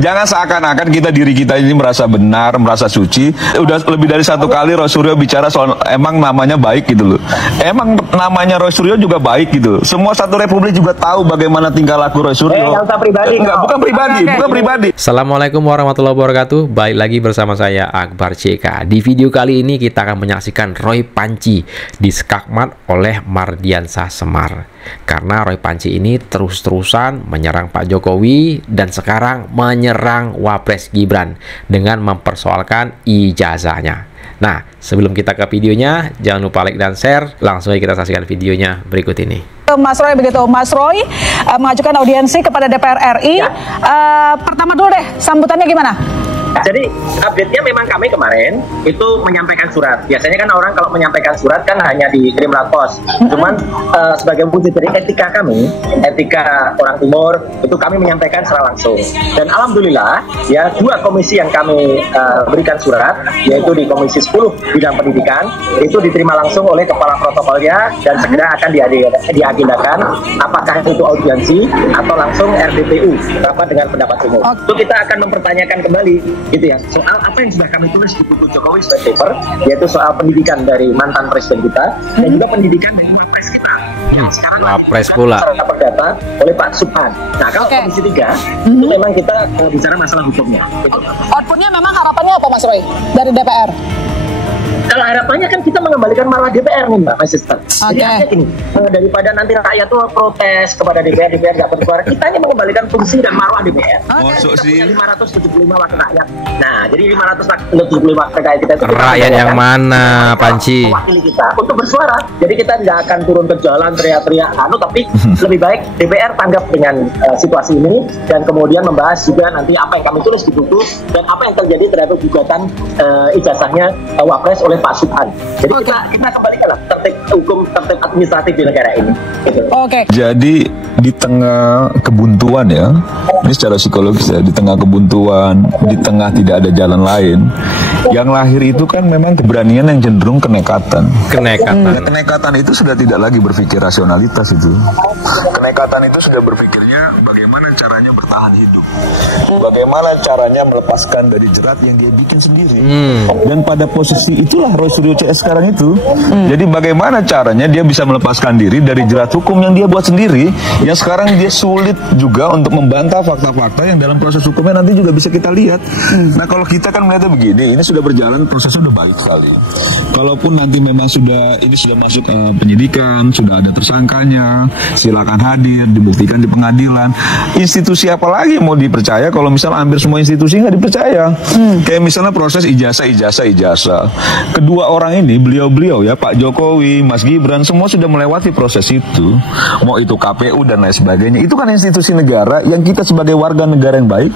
Jangan seakan-akan diri kita ini merasa benar, merasa suci. Udah lebih dari satu kali Roy Suryo bicara soal emang namanya baik gitu loh. Emang namanya Roy Suryo juga baik gitu. Semua satu republik juga tahu bagaimana tingkah laku Roy Suryo. Bukan pribadi. Assalamualaikum warahmatullahi wabarakatuh. Balik lagi bersama saya Akbar CK. Di video kali ini kita akan menyaksikan Roy Panci diskakmat oleh Mardiansah Semar. Karena Roy Panci ini terus-terusan menyerang Pak Jokowi dan sekarang menyerang Wapres Gibran dengan mempersoalkan ijazahnya. Nah, sebelum kita ke videonya, jangan lupa like dan share. Langsung aja kita saksikan videonya berikut ini. Mas Roy, begitu Mas Roy mengajukan audiensi kepada DPR RI. Ya. Pertama dulu deh, sambutannya gimana? Jadi update-nya memang kami kemarin itu menyampaikan surat. Biasanya kan orang kalau menyampaikan surat kan hanya dikirim lewat pos. Cuman sebagai wujud dari etika kami, etika orang Timur, itu kami menyampaikan secara langsung. Dan alhamdulillah ya dua komisi yang kami berikan surat, yaitu di Komisi 10 bidang pendidikan, itu diterima langsung oleh kepala protokolnya dan segera akan diagendakan apakah itu audiensi atau langsung RDPU, rapat dengan pendapat umum. Itu kita akan mempertanyakan kembali gitu ya, soal apa yang sudah kami tulis di buku Jokowi White Paper, yaitu soal pendidikan dari mantan presiden kita dan juga pendidikan dari Wapres kita. Wapres pula Perdata oleh Pak Subhan. Nah, kalau Komisi 3 itu memang kita bicara masalah hukumnya. Outputnya memang harapannya apa Mas Roy dari DPR? Kalau harapannya kan kita mengembalikan marwah DPR nih Mbak, My Sister. Jadi artinya gini, daripada nanti rakyat tuh protes kepada DPR nggak bersuara, kita hanya mengembalikan fungsi dan marwah DPR. Masuk sih. 575 wakil rakyat. Nah, jadi 575 wakil rakyat kita itu rakyat yang mana, Panci? Mewakili kita untuk bersuara. Jadi kita nggak akan turun ke jalan teriak-teriak, tapi lebih baik DPR tanggap dengan situasi ini dan kemudian membahas juga nanti apa yang kami tulis di buku dan apa yang terjadi terhadap gugatan ijazahnya Wapres oleh Pak Subhan. Jadi kita kembalikan lah tertib hukum, tertib administratif di negara ini. Gitu. Jadi di tengah kebuntuan ya, ini secara psikologis ya, di tengah kebuntuan, di tengah tidak ada jalan lain, yang lahir itu kan memang keberanian yang cenderung kenekatan. Kenekatan itu sudah tidak lagi berpikir rasionalitas itu. Kenekatan itu sudah berpikirnya bagaimana caranya bertahan hidup, bagaimana caranya melepaskan dari jerat yang dia bikin sendiri. Dan pada posisi itulah Roy Suryo CS sekarang itu. Jadi bagaimana caranya dia bisa melepaskan diri dari jerat hukum yang dia buat sendiri, yang sekarang dia sulit juga untuk membantah fakta-fakta yang dalam proses hukumnya nanti juga bisa kita lihat. Nah, kalau kita kan melihatnya begini, ini sudah berjalan, prosesnya sudah baik sekali. Kalaupun nanti memang ini sudah masuk penyidikan, sudah ada tersangkanya, silakan hadir, dibuktikan di pengadilan. Institusi apa lagi mau dipercaya kalau misalnya hampir semua institusi nggak dipercaya? Kayak misalnya proses ijazah. Kedua orang ini, beliau ya, Pak Jokowi, Mas Gibran, semua sudah melewati proses itu. Mau itu KPU dan lain sebagainya. Itu kan institusi negara yang kita sebagai warga negara yang baik,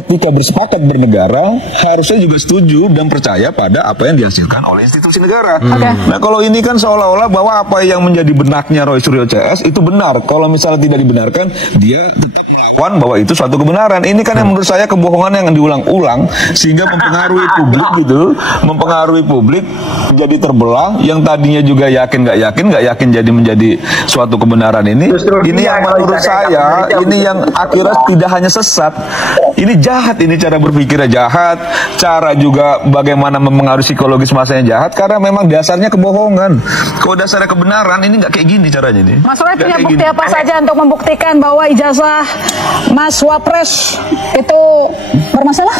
ketika bersepakat bernegara, harusnya juga setuju dan percaya pada apa yang dihasilkan oleh institusi negara. Nah, kalau ini kan seolah-olah bahwa apa yang menjadi benaknya Roy Suryo CS itu benar. Kalau misalnya tidak dibenarkan, dia tetap melawan bahwa itu suatu kebenaran. Ini kan yang menurut saya kebohongan yang diulang-ulang sehingga mempengaruhi publik gitu, mempengaruhi publik jadi terbelah. Yang tadinya juga yakin nggak yakin jadi menjadi suatu kebenaran ini. Ini yang menurut saya ini yang akhirnya tidak hanya sesat, ini jahat, ini cara berpikirnya jahat, cara juga bagaimana mempengaruhi psikologis masanya jahat karena memang dasarnya kebohongan. Kalau dasarnya kebenaran ini nggak kayak gini caranya nih. Mas Roy punya bukti apa saja untuk membuktikan bahwa ijazah Mas Wapres itu bermasalah?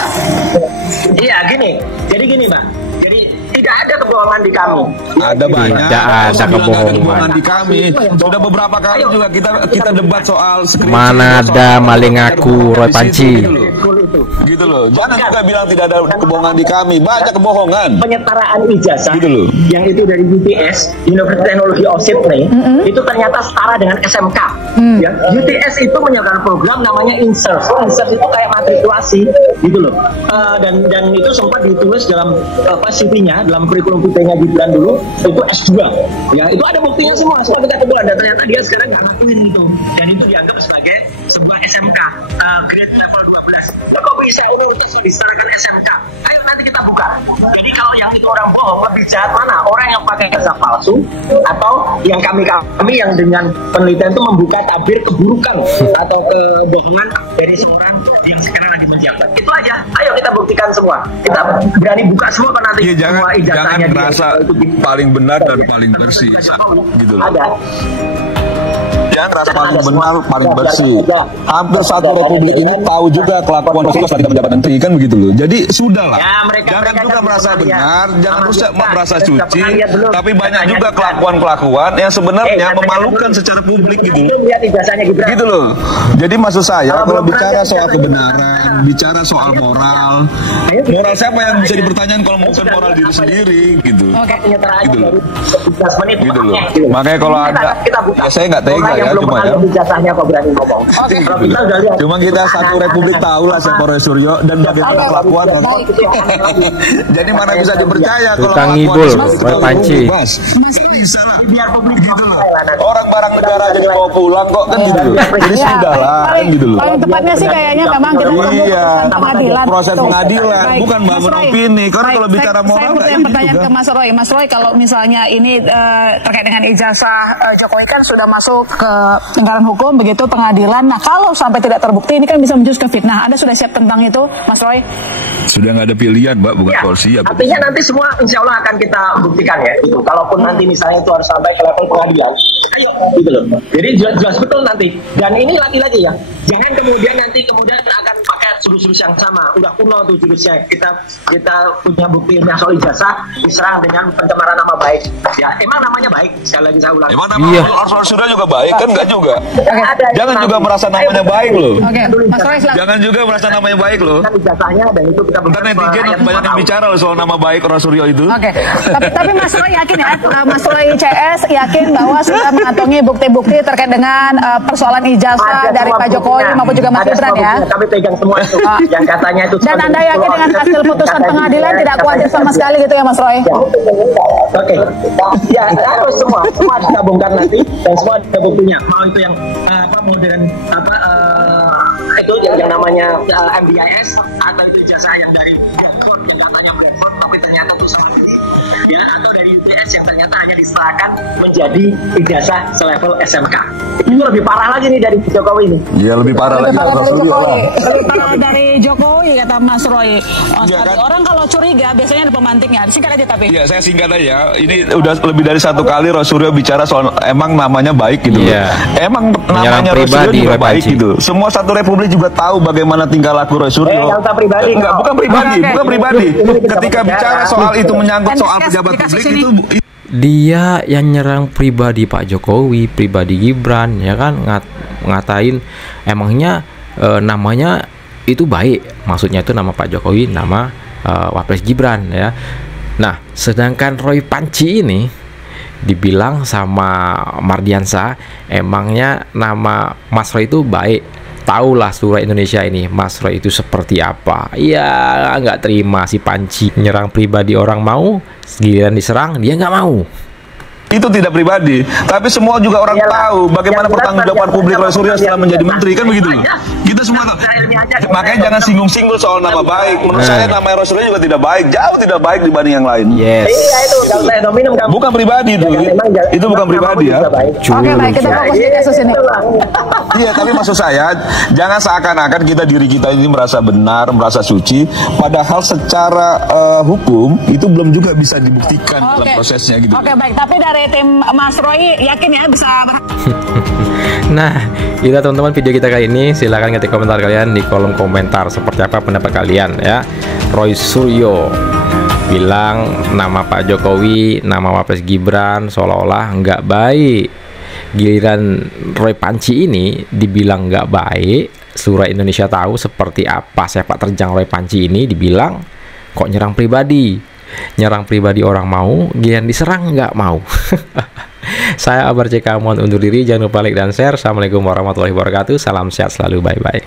Iya, jadi gini Mbak. Jadi tidak ada kebohongan di kami. Ada banyak. Ada kebohongan di kami. Sudah beberapa kali juga kita debat soal mana ada maling aku Roy Panci. Gitu loh. Jangan juga bilang tidak ada kebohongan di kami. Banyak kebohongan. Penyetaraan ijazah gitu loh. Yang itu dari UTS, University Technology of Sydney, itu ternyata setara dengan SMK. Ya, UTS itu menyelenggarakan program namanya INSERT. INSERT itu kayak matrikulasi gitu loh. Dan itu sempat ditulis dalam CV-nya, dalam kurikulum vitae-nya Gibran dulu, itu S2. Ya, itu ada buktinya semua bulan dan ternyata dia sekarang nggak ngakuin itu. Dan itu dianggap sebagai sebuah SMK, grade level 12. Kok bisa universitas diserahkan SMK? Ayo nanti kita buka. Jadi kalau yang itu orang bohong, lebih jahat mana? Orang yang pakai ijazah palsu atau yang kami yang dengan penelitian itu membuka tabir keburukan atau kebohongan dari seorang yang sekarang lagi menjabat. hebat. Itu aja. Ayo kita buktikan semua. Kita berani buka semua kan nanti. Iya, semua jangan ijazahnya dia merasa paling benar dan paling bersih gitu loh. Ada. Yang rasa paling benar, paling bersih. Hampir satu republik ini tahu juga kelakuan Rasulullah saat menjabat menteri, kan begitu loh. Jadi sudahlah. Ya, Jangan juga merasa benar, jangan rusak merasa Sudah suci. pernah lihat belum? Tapi banyak Katanya juga juga. kelakuan-kelakuan yang sebenarnya katanya memalukan dulu. secara publik gitu. Itu lihat ijazahnya Gibran. Gitu loh. Jadi maksud saya Kalau kalau belum bicara pernah soal lihat kebenaran, bicara soal moral, moral siapa yang bisa dipertanyakan kalau bukan moral diri sendiri gitu. Oke. Penyetaraan Gitu loh. dari ijazah ini Gitu loh. gitu. Makanya kalau Kita- ada, kita buka. ya saya nggak tega Orang yang ya, belum cuma pernah ya. lihat ijazahnya kok berani ngomong. Kalau kita udah lihat. Cuma kita satu republik tahu lah siapa Roy Suryo dan bagaimana kelakuan. Jadi mana bisa dipercaya kalau Tukang kelakuan ngibul, seperti itu Roy Panci. bebas. Salah. Biar publik Gitu loh. Orang barang negara jadi mau pulang kok kan gitu loh. Jadi Ya, sudah lah kan gitu loh. paling tepatnya sih kayaknya memang kita tunggu Iya. putusan pengadilan. Proses Tuh. pengadilan, Baik, bukan bangun Mas Roy. opini. Karena Baik, kalau bicara moral saya nggak punya ini pertanyaan juga. ke Mas Roy. Mas Roy, kalau misalnya ini terkait dengan ijazah Jokowi kan sudah masuk ke lingkaran hukum begitu pengadilan. Nah, kalau sampai tidak terbukti ini kan bisa menjurus ke fitnah. Anda sudah siap tentang itu, Mas Roy? Sudah nggak ada pilihan, Mbak, bukan Ya, porsi ya. artinya nanti semua insya Allah akan kita buktikan ya. Gitu. Kalaupun nanti misalnya itu harus sampai ke level pengadilan, ayo gitu loh. Jadi jelas betul nanti. Dan ini lagi-lagi ya, jangan kemudian akan pakai jurus-jurus yang sama. Udah kuno tuh jurusnya. Kita punya bukti ilmiah soal ijazah diserang dengan pencemaran nama baik. Ya emang namanya baik. Sekali lagi saya ulang. Emang nama Iya. Roy Suryo juga baik kan? Nggak juga. Ada yang Jangan nanti. juga merasa namanya Ayo, baik loh. Oke, Mas Roy silakan. Jangan juga merasa namanya baik loh. Kan ijazahnya dan itu kita Ntar netizen rakyat banyak yang tahu. bicara loh soal nama baik Roy Suryo itu. Oke, tapi Mas Roy yakin ya, Mas Roy CS yakin bahwa sudah mengantongi bukti-bukti terkait dengan persoalan ijazah Ada dari semua Pak Jokowi buktinya. maupun juga Mas Ada Gibran semua ya. buktinya. Kami pegang semua itu. Ah. Yang katanya itu. Dan Anda yakin dengan hasil putusan pengadilan tidak khawatir sama sekali gitu ya Mas Roy? Oke. Ya harus semua digabungkan nanti dan semua ada buktinya. Mau itu yang modern itu yang namanya MBIS atau itu ijazah yang dari Bradford yang katanya Bradford tapi ternyata itu sama diri ya atau dari UTS yang ternyata hanya diserahkan menjadi ijazah selevel SMK. Itu lebih parah lagi nih dari Jokowi ini. Iya lebih parah lagi Lebih parah Roy dari Suryo Jokowi. lah. Lebih parah dari Jokowi kata Mas Roy. Oh, Iya, kan? Orang kalau curiga biasanya ada pemantiknya. Singkat aja tapi. Iya, saya singkat aja. Ini udah lebih dari satu kali Roy Suryo bicara soal emang namanya baik gitu loh. Iya. Emang Menyerang namanya Roy Suryo pribadi, juga Roy baik Panci. gitu. Semua satu republik juga tahu bagaimana tingkah laku Roy Suryo. Nggak usah pribadi, Enggak, kok. bukan pribadi, Oke. bukan pribadi. Ini kita Ketika bicara. bicara soal itu menyangkut soal Dikasih pejabat kasus publik ini. itu Dia yang nyerang pribadi Pak Jokowi, pribadi Gibran, ya kan, ngatain emangnya namanya itu baik, maksudnya itu nama Pak Jokowi, nama Wapres Gibran ya. Nah, sedangkan Roy Panci ini dibilang sama Mardiansa emangnya nama Mas Roy itu baik. Taulah seluruh Indonesia ini Mas Roy itu seperti apa. Ya nggak terima si Panci nyerang pribadi orang mau, giliran diserang dia nggak mau. itu tidak pribadi, tapi semua juga orang Iyalah. tahu bagaimana Yang pertanggungjawaban jelas, publik yang Roy Suryo jelas, setelah yang menjadi jelas. menteri kan begitu loh. Kita semua tahu. Makanya jangan singgung-singgung soal nama baik. Menurut saya nama Roy Suryo juga tidak baik, jauh tidak baik dibanding yang lain. Yes. Iya itu kalau saya dominum kamu. Bukan pribadi itu. Itu bukan pribadi ya. Oke baik, kita fokus di kasus ini. Iya, tapi maksud saya jangan seakan-akan diri kita ini merasa benar, merasa suci, padahal secara hukum itu belum juga bisa dibuktikan dalam prosesnya gitu. Oke baik, tapi dari tim Mas Roy yakin ya bisa Nah, itu teman-teman video kita kali ini. Silahkan ketik komentar kalian di kolom komentar seperti apa pendapat kalian ya. Roy Suryo bilang nama Pak Jokowi, nama Wapres Gibran seolah-olah nggak baik. Giliran Roy Panci ini dibilang nggak baik, seluruh Indonesia tahu seperti apa sepak terjang Roy Panci ini, dibilang kok nyerang pribadi. Nyerang pribadi orang mau, giliran diserang nggak mau. Saya Akbar CK mohon undur diri, jangan lupa like dan share. Assalamualaikum warahmatullahi wabarakatuh, salam sehat selalu, bye bye.